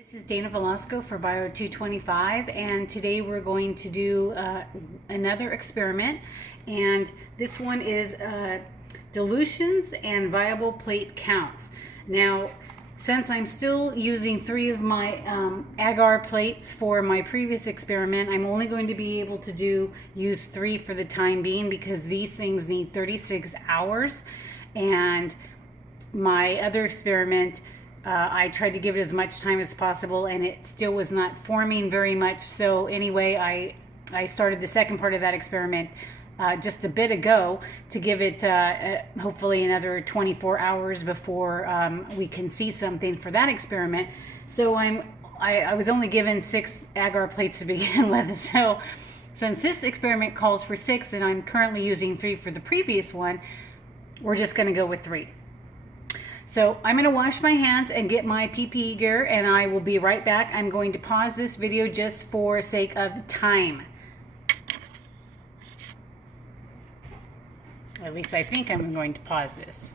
This is Dana Velasco for Bio225, and today we're going to do another experiment, and this one is dilutions and viable plate counts. Now, since I'm still using 3 of my agar plates for my previous experiment, I'm only going to be able to use 3 for the time being because these things need 36 hours, and my other experiment I tried to give it as much time as possible and it still was not forming very much. So anyway, I started the second part of that experiment just a bit ago to give it hopefully another 24 hours before we can see something for that experiment. So I was only given 6 agar plates to begin with. So since this experiment calls for 6 and I'm currently using 3 for the previous one, we're just going to go with 3. So I'm going to wash my hands and get my PPE gear, and I will be right back. I'm going to pause this video just for sake of time. At least I think I'm going to pause this.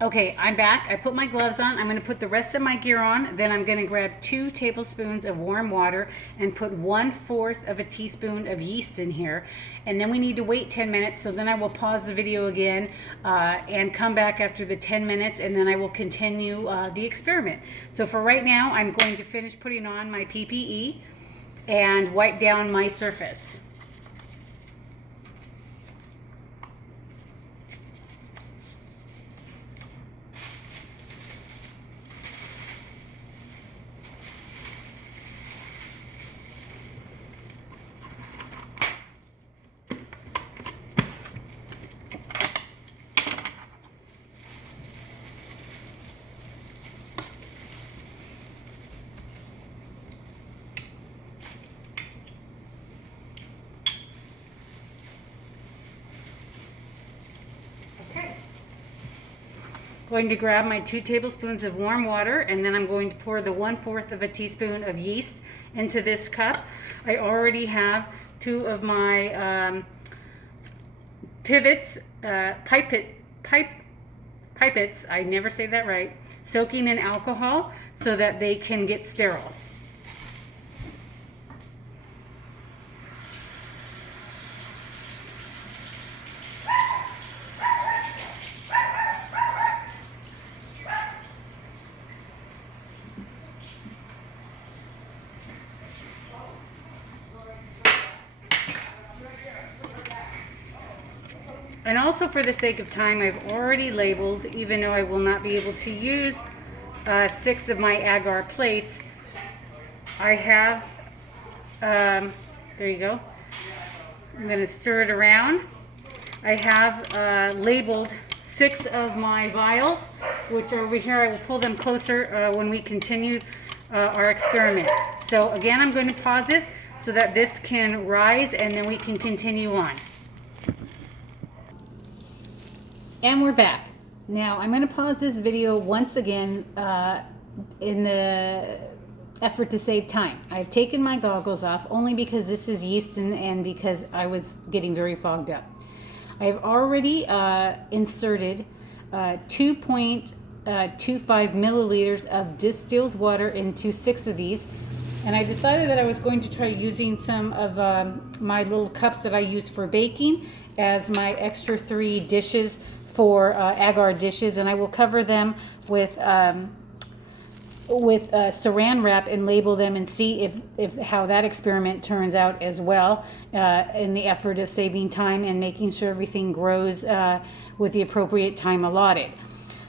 Okay, I'm back. I put my gloves on. I'm going to put the rest of my gear on. Then I'm going to grab 2 tablespoons of warm water and put 1/4 of a teaspoon of yeast in here. And then we need to wait 10 minutes. So then I will pause the video again and come back after the 10 minutes, and then I will continue the experiment. So for right now, I'm going to finish putting on my PPE and wipe down my surface. Going to grab my 2 tablespoons of warm water, and then I'm going to pour the 1/4 of a teaspoon of yeast into this cup. I already have 2 of my pipettes, I never say that right, soaking in alcohol so that they can get sterile. And also, for the sake of time, I've already labeled, even though I will not be able to use 6 of my agar plates. I have, there you go. I'm going to stir it around. I have labeled 6 of my vials, which are over here. I will pull them closer when we continue our experiment. So again, I'm going to pause this so that this can rise, and then we can continue on. And we're back. Now I'm going to pause this video once again in the effort to save time. I've taken my goggles off only because this is yeast and because I was getting very fogged up. I've already inserted 2.25 milliliters of distilled water into 6 of these, and I decided that I was going to try using some of my little cups that I use for baking as my extra 3 dishes for agar dishes, and I will cover them with saran wrap and label them and see if how that experiment turns out as well, in the effort of saving time and making sure everything grows with the appropriate time allotted.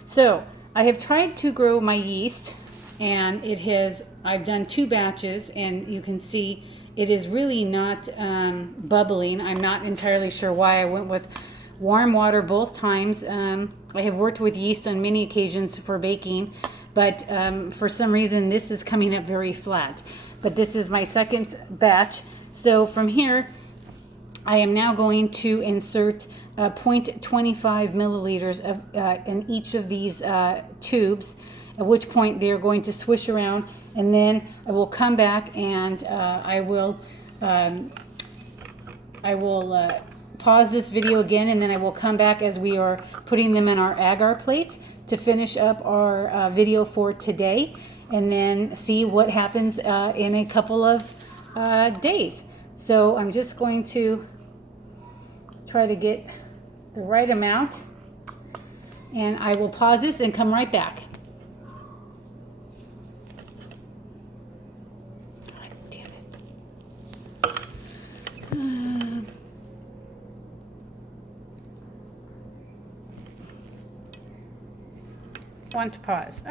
So I have tried to grow my yeast, and I've done 2 batches, and you can see it is really not bubbling. I'm not entirely sure why. I went with warm water both times. I have worked with yeast on many occasions for baking, but for some reason this is coming up very flat. But this is my second batch. So from here, I am now going to insert 0.25 milliliters in each of these tubes, at which point they're going to swish around, and then I will come back and I will pause this video again, and then I will come back as we are putting them in our agar plates to finish up our video for today. and then see what happens in a couple of days. So I'm just going to try to get the right amount, and I will pause this and come right back. God damn it. Want to pause.